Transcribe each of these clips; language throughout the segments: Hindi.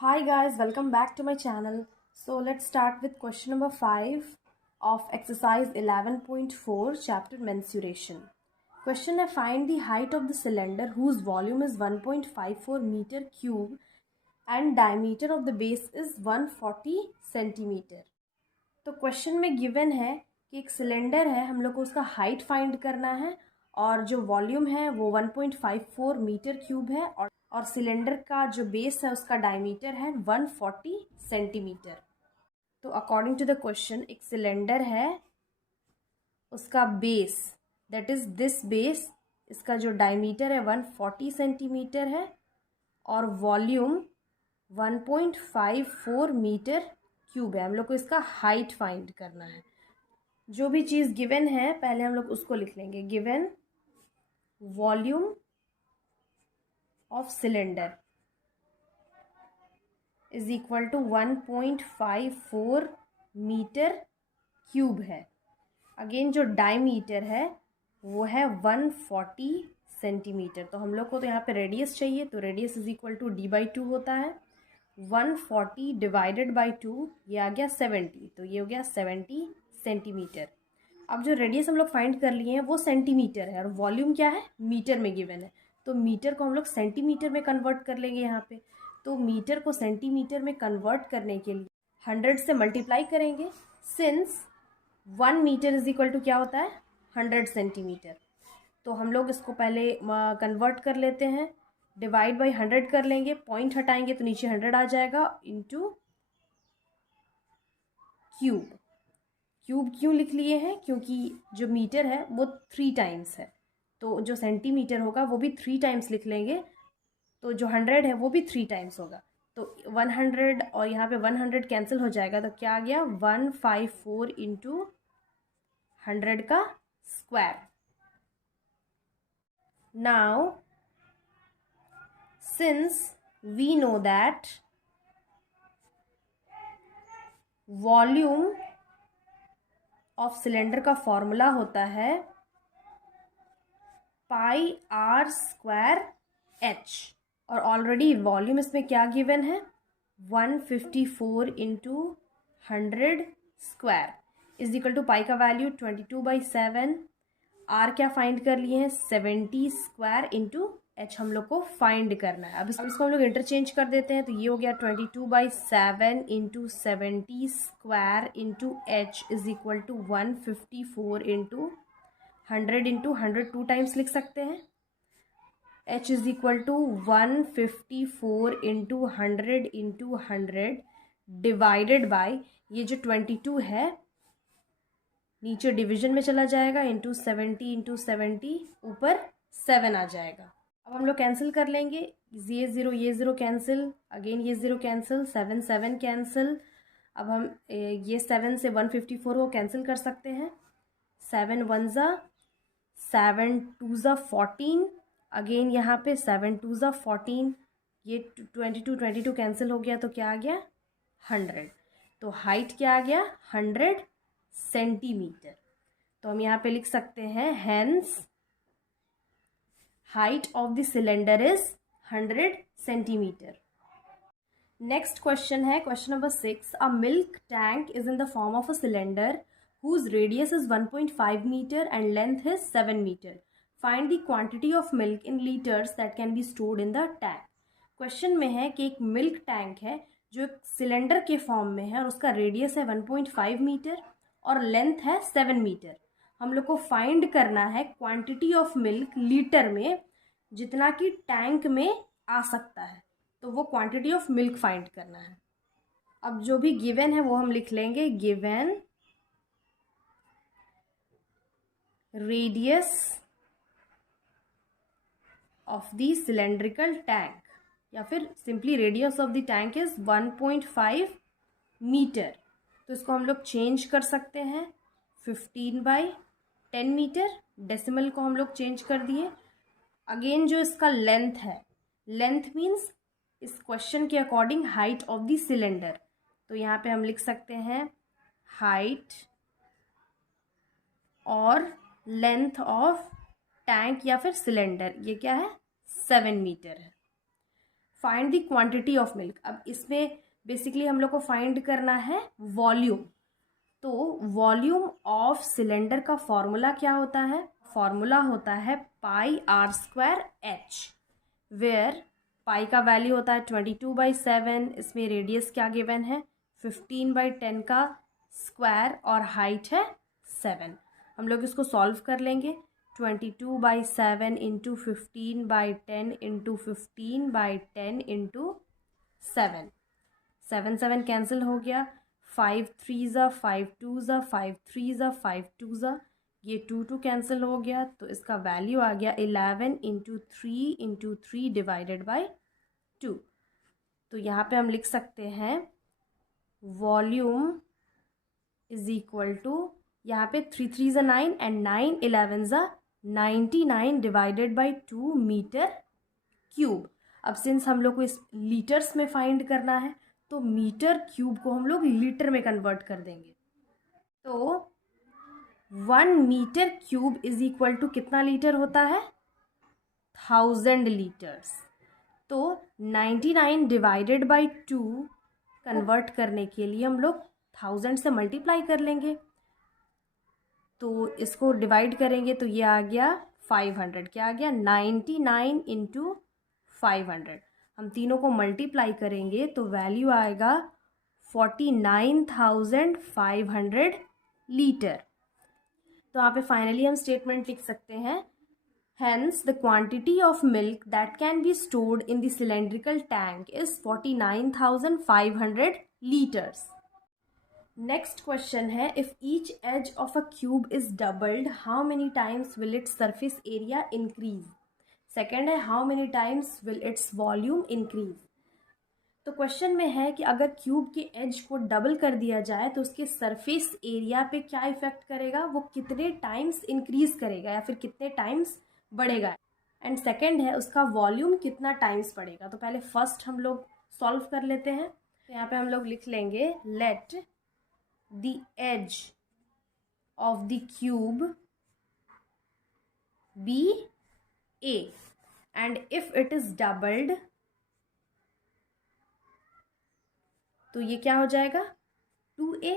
Hi guys, welcome back to my channel. So let's start with question number 5 of exercise 11.4 chapter mensuration. Question है, find the height of the cylinder whose volume is 1.54 meter cube and diameter of the base is 140 centimeter. तो क्वेश्चन में गिवन है कि एक सिलेंडर है, हम लोग को उसका हाइट फाइंड करना है और जो वॉल्यूम है वो 1.54 मीटर क्यूब है और सिलेंडर का जो बेस है उसका डायमीटर है 140 सेंटीमीटर। तो अकॉर्डिंग टू द क्वेश्चन एक सिलेंडर है, उसका base that is this base, इसका जो डायमीटर है 140 सेंटीमीटर है और वॉल्यूम 1.54 मीटर क्यूब है। हम लोग को इसका हाइट फाइंड करना है। जो भी चीज़ गिवन है पहले हम लोग उसको लिख लेंगे। Given volume of cylinder is equal to 1.54 metre cube है। अगेन जो डायमीटर है वो है 140 सेंटीमीटर। तो हम लोग को तो यहाँ पे रेडियस चाहिए, तो radius is equal to d/2 होता है। 140 डिवाइडेड बाई 2 ये आ गया 70, तो ये हो गया 70 सेंटीमीटर। अब जो रेडियस हम लोग फाइंड कर लिए हैं वो सेंटीमीटर है और वॉल्यूम क्या है, मीटर में गिवन है। तो मीटर को हम लोग सेंटीमीटर में कन्वर्ट कर लेंगे यहाँ पे। तो मीटर को सेंटीमीटर में कन्वर्ट करने के लिए 100 से मल्टीप्लाई करेंगे, since 1 metre is equal to क्या होता है 100 सेंटीमीटर। तो हम लोग इसको पहले कन्वर्ट कर लेते हैं, डिवाइड बाई 100 कर लेंगे, पॉइंट हटाएंगे तो नीचे 100 आ जाएगा, इंटू क्यूब। क्यूब क्यों लिख लिए हैं, क्योंकि जो मीटर है वो 3 टाइम्स है, तो जो सेंटीमीटर होगा वो भी 3 टाइम्स लिख लेंगे। तो जो 100 है वो भी 3 टाइम्स होगा। तो 100 और यहाँ पे 100 कैंसिल हो जाएगा, तो क्या आ गया 154 इंटू 100 का square. Now since we know that volume of cylinder का फॉर्मूला होता है पाई आर स्क्वायर एच, और ऑलरेडी वॉल्यूम इसमें क्या गिवन है 154 into 100 square is equal to pi का वैल्यू 22/7। आर क्या फाइंड कर लिए हैं 70 स्क्वायर इंटू एच हम लोग को फाइंड करना है। अब इसको हम लोग इंटरचेंज कर देते हैं, तो ये हो गया 22/7 into 70 square into h is equal to 154 into 100 into 100 2 times लिख सकते हैं। H is equal to 154 into 100 into 100 divided by ये जो 22 है नीचे डिवीजन में चला जाएगा, इंटू 70 इंटू 70 ऊपर 7 आ जाएगा। अब हम लोग कैंसिल कर लेंगे, ये ज़ीरो कैंसिल, अगेन ये ज़ीरो कैंसिल, 7 कैंसिल। अब हम ये 7 से 154 को कैंसिल कर सकते हैं। 7 1 ज़ा 7 2 ज़ा 14, अगेन यहाँ पे 7 2 ज़ा 14, ये 22 कैंसिल हो गया, तो क्या आ गया 100। तो हाइट क्या आ गया 100 सेंटीमीटर। तो हम यहाँ पे लिख सकते हैं hence height of the cylinder is 100 centimeter. Next question है question number 6. A milk tank is in the form of a cylinder whose radius is 1.5 meter and length is 7 meter. Find the quantity of milk in liters that can be stored in the tank. Question में है कि एक मिल्क टैंक है जो एक सिलेंडर के फॉर्म में है और उसका रेडियस है 1.5 मीटर और लेंथ है 7 मीटर। हम लोग को फाइंड करना है क्वांटिटी ऑफ मिल्क लीटर में जितना कि टैंक में आ सकता है, तो वो क्वांटिटी ऑफ मिल्क फाइंड करना है। अब जो भी गिवन है वो हम लिख लेंगे, given radius of the cylindrical tank, या फिर simply radius of the tank is 1.5 metre. तो इसको हम लोग चेंज कर सकते हैं 15/10 मीटर, डेसिमल को हम लोग चेंज कर दिए। अगेन जो इसका लेंथ है, लेंथ मीन्स इस क्वेश्चन के according height of the cylinder, तो यहाँ पे हम लिख सकते हैं हाइट और लेंथ ऑफ टैंक या फिर सिलेंडर, ये क्या है 7 मीटर है। Find the quantity of milk. अब इसमें बेसिकली हम लोग को फाइंड करना है वॉल्यूम। तो वॉल्यूम ऑफ सिलेंडर का फॉर्मूला क्या होता है? फॉर्मूला होता है πr² h, वेयर पाई का वैल्यू होता है 22/7। इसमें रेडियस क्या गिवन है? 15/10 का स्क्वायर और हाइट है 7। हम लोग इसको सॉल्व कर लेंगे। 22/7 इंटू 15/10 इंटू 15/10 इंटू 7, 7 कैंसिल हो गया। 5 3 ज़ा 5 2 ज़ा 5 3 ज़ा 5 2 ज़ा, ये 2 कैंसिल हो गया। तो इसका वैल्यू आ गया 11 इंटू 3 डिवाइडेड बाई 2। तो यहाँ पे हम लिख सकते हैं वॉल्यूम इज इक्वल टू, यहाँ पे 3 3 ज़ा 9 एंड 9 11 ज़ा 99 डिवाइडेड बाई 2 मीटर क्यूब। अब सिंस हम लोग को इस लीटर्स में फाइंड करना है तो मीटर क्यूब को हम लोग लीटर में कन्वर्ट कर देंगे। तो 1 metre cube is equal to कितना लीटर होता है? 1000 लीटर्स। तो 99 डिवाइडेड बाई 2 कन्वर्ट करने के लिए हम लोग 1000 से मल्टीप्लाई कर लेंगे। तो इसको डिवाइड करेंगे तो ये आ गया 500। क्या आ गया? 99 इंटू 500। हम तीनों को मल्टीप्लाई करेंगे तो वैल्यू आएगा 49,500 लीटर। तो यहाँ पे फाइनली हम स्टेटमेंट लिख सकते हैं, hence the quantity of milk that can be stored in the cylindrical tank is 49,500 litres. Next question है, if each edge of a cube is doubled how many times will its surface area increase. Second है, how many times will its volume increase. तो क्वेश्चन में है कि अगर क्यूब के एज को डबल कर दिया जाए तो उसके सरफेस एरिया पे क्या इफेक्ट करेगा, वो कितने टाइम्स इंक्रीज करेगा या फिर कितने टाइम्स बढ़ेगा। एंड सेकेंड है, उसका वॉल्यूम कितना टाइम्स बढ़ेगा। तो पहले फर्स्ट हम लोग सॉल्व कर लेते हैं। तो यहाँ पे हम लोग लिख लेंगे, let the edge of the cube be a and if it is doubled तो ये क्या हो जाएगा? 2a।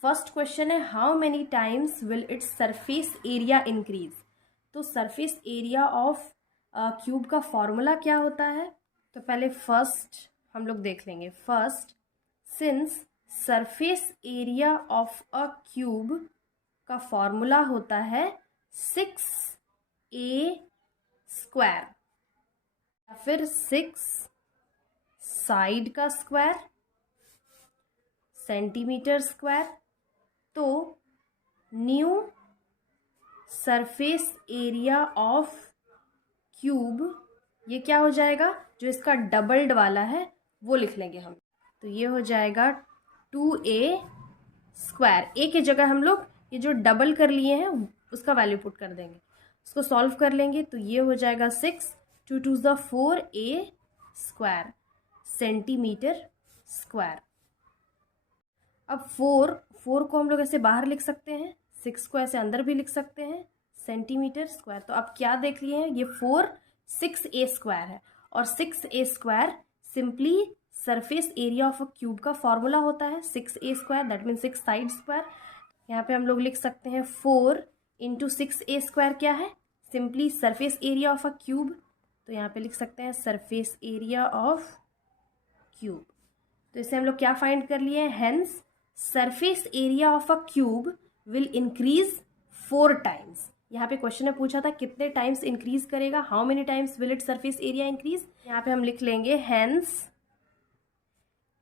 फर्स्ट क्वेश्चन है, how many times will its surface area increase. तो सरफेस एरिया ऑफ क्यूब का फॉर्मूला क्या होता है? तो पहले फर्स्ट हम लोग देख लेंगे। First, since surface area of a cube का फॉर्मूला होता है 6a स्क्वायर या फिर 6 साइड का स्क्वायर सेंटीमीटर स्क्वायर। तो new surface area of cube ये क्या हो जाएगा? जो इसका डबल्ड वाला है वो लिख लेंगे हम। तो ये हो जाएगा 2a स्क्वायर। ए के जगह हम लोग ये जो डबल कर लिए हैं उसका वैल्यू पुट कर देंगे। उसको सॉल्व कर लेंगे तो ये हो जाएगा 6 2 2 ज़ा 4a स्क्वायर सेंटीमीटर स्क्वायर। अब 4 को हम लोग ऐसे बाहर लिख सकते हैं, 6 को ऐसे अंदर भी लिख सकते हैं, सेंटीमीटर स्क्वायर। तो अब क्या देख लिए हैं, ये 4 6a स्क्वायर है और 6a square simply surface area of a cube का फॉर्मूला होता है 6a square, that mean 6 side square. यहाँ पे हम लोग लिख सकते हैं 4 इंटू 6a स्क्वायर क्या है? Simply surface area of a cube. तो यहाँ पे लिख सकते हैं सरफेस एरिया ऑफ क्यूब। तो इसे हम लोग क्या फाइंड कर लिए हैं, hence surface area of a cube will increase 4 times. यहाँ पे क्वेश्चन में पूछा था कितने टाइम्स इंक्रीज करेगा, how many times will it surface area increase. यहाँ पे हम लिख लेंगे hence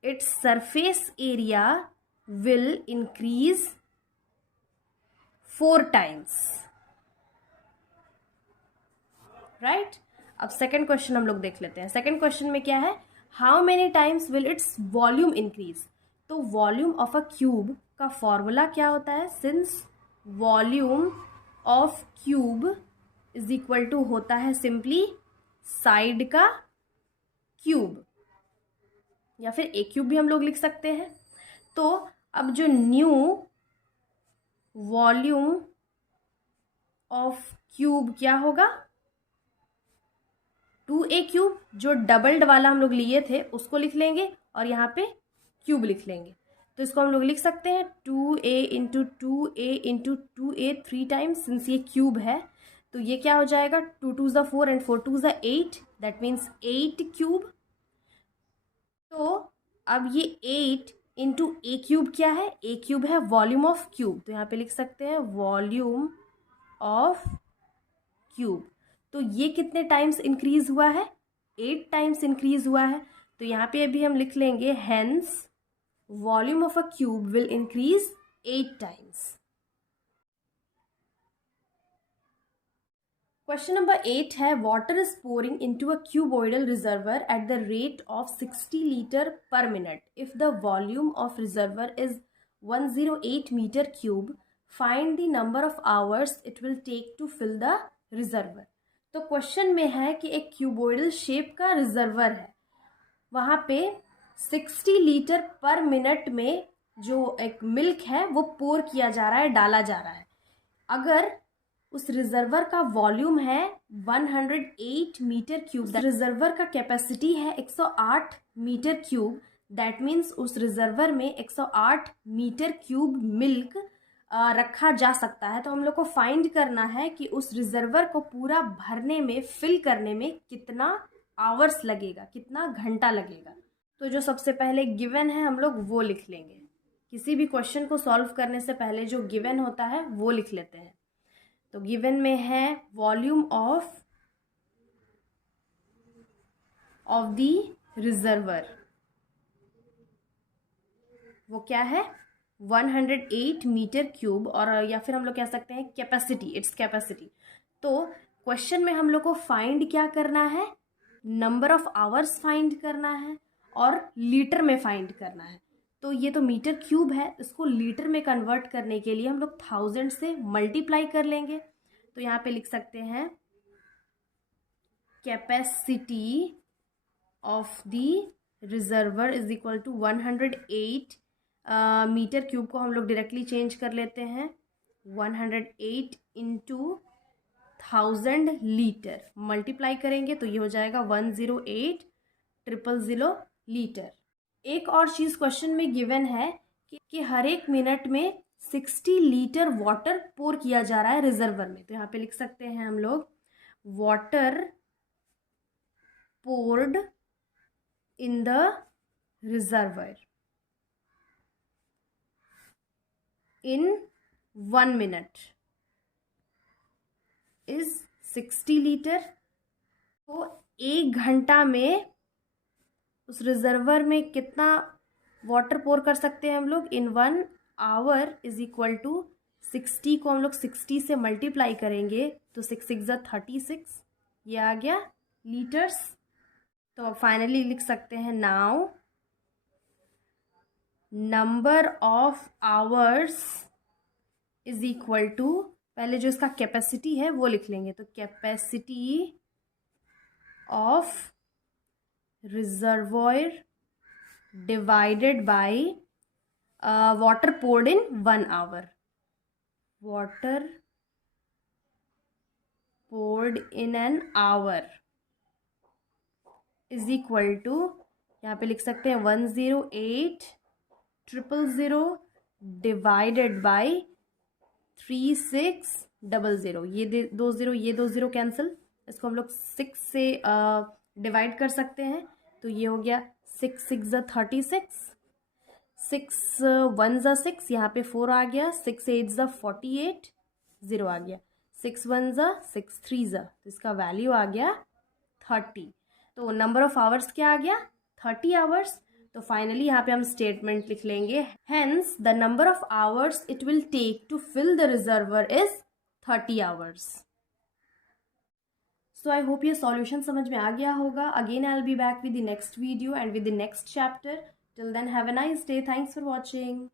it's surface area will increase 4 times, right. अब सेकेंड क्वेश्चन हम लोग देख लेते हैं। सेकेंड क्वेश्चन में क्या है, how many times will its volume increase. तो वॉल्यूम ऑफ अ क्यूब का फॉर्मूला क्या होता है, since volume of cube is equal to होता है सिंपली साइड का क्यूब या फिर ए क्यूब भी हम लोग लिख सकते हैं। तो अब जो न्यू वॉल्यूम ऑफ क्यूब क्या होगा, 2a³ जो डबल्ड वाला हम लोग लिए थे उसको लिख लेंगे और यहाँ पे क्यूब लिख लेंगे। तो इसको हम लोग लिख सकते हैं 2a into 2a into 2a 3 times, since ये क्यूब है तो ये क्या हो जाएगा 2 2 ज़ा 4 एंड 4 2 ज़ा 8, दैट मीन्स 8 क्यूब। तो अब ये 8 इंटू ए क्यूब क्या है, ए क्यूब है वॉल्यूम ऑफ क्यूब, तो यहाँ पे लिख सकते हैं वॉल्यूम ऑफ क्यूब। तो ये कितने टाइम्स इंक्रीज हुआ है, 8 टाइम्स इंक्रीज हुआ है। तो यहाँ पे अभी हम लिख लेंगे hence volume of a cube will increase 8 times. Question number 8 है water is pouring into a cuboidal reservoir at the rate of 60 litre per minute if the volume of reservoir is 108 metre cube, find the number of hours it will take to fill the reservoir. तो क्वेश्चन में है कि एक क्यूबॉइडल शेप का रिजर्वर है, वहाँ पे 60 लीटर पर मिनट में जो एक मिल्क है वो पोर किया जा रहा है, डाला जा रहा है। अगर उस रिजर्वर का वॉल्यूम है 108 मीटर क्यूब, रिजर्वर का कैपेसिटी है 108 मीटर क्यूब, दैट मीन्स उस रिजर्वर में 108 मीटर क्यूब मिल्क रखा जा सकता है। तो हम लोग को फाइंड करना है कि उस रिजर्वर को पूरा भरने में, फिल करने में कितना आवर्स लगेगा, कितना घंटा लगेगा। तो जो सबसे पहले गिवन है हम लोग वो लिख लेंगे। किसी भी क्वेश्चन को सॉल्व करने से पहले जो गिवन होता है वो लिख लेते हैं। तो गिवन में है वॉल्यूम ऑफ द रिजर्वर, वो क्या है 108 मीटर क्यूब, और या फिर हम लोग कह सकते हैं कैपेसिटी, इट्स कैपेसिटी। तो क्वेश्चन में हम लोग को फाइंड क्या करना है, नंबर ऑफ आवर्स फाइंड करना है और लीटर में फाइंड करना है। तो ये तो मीटर क्यूब है, इसको लीटर में कन्वर्ट करने के लिए हम लोग 1000 से मल्टीप्लाई कर लेंगे। तो यहाँ पे लिख सकते हैं capacity of the reservoir is equal to 108 metre cube को हम लोग डायरेक्टली चेंज कर लेते हैं 108 इंटू 1000 लीटर, मल्टीप्लाई करेंगे तो ये हो जाएगा 108,000 लीटर। एक और चीज़ क्वेश्चन में गिवन है कि हर एक मिनट में 60 लीटर वाटर पोर किया जा रहा है रिजर्वर में। तो यहाँ पे लिख सकते हैं हम लोग water poured in the reservoir in 1 minute is 60 litre. तो 1 घंटा में उस रिजर्वर में कितना वाटर पोर कर सकते हैं हम लोग, इन 1 आवर इज इक्वल टू 60 को हम लोग 60 से मल्टीप्लाई करेंगे तो 6 6 ज़ा 36, ये आ गया लीटर्स। तो फाइनली लिख सकते हैं now number of hours is equal to, पहले जो इसका कैपेसिटी है वो लिख लेंगे। तो capacity of reservoir divided by water poured in 1 hour, water poured in an hour is equal to, यहाँ पे लिख सकते हैं 108,000 डिवाइडेड बाय 3600, ये 2 0, ये 2 0 कैंसिल, इसको हम लोग 6 से डिवाइड कर सकते हैं। तो ये हो गया 6 6 ज़ा 36, 6 1 ज़ा 6, यहाँ पे 4 आ गया, 6 8 ज़ा 48, 0 आ गया, 6 1 ज़ा 6 3 ज़ा, तो इसका वैल्यू आ गया 30। तो नंबर ऑफ आवर्स क्या आ गया 30 आवर्स। तो फाइनली यहाँ पे हम स्टेटमेंट लिख लेंगे hence the number of hours it will take to fill the reservoir is 30 hours. So I hope ये सॉल्यूशन समझ में आ गया होगा। Again I will be back with the next video and with the next chapter. Till then have a nice day, thanks for watching.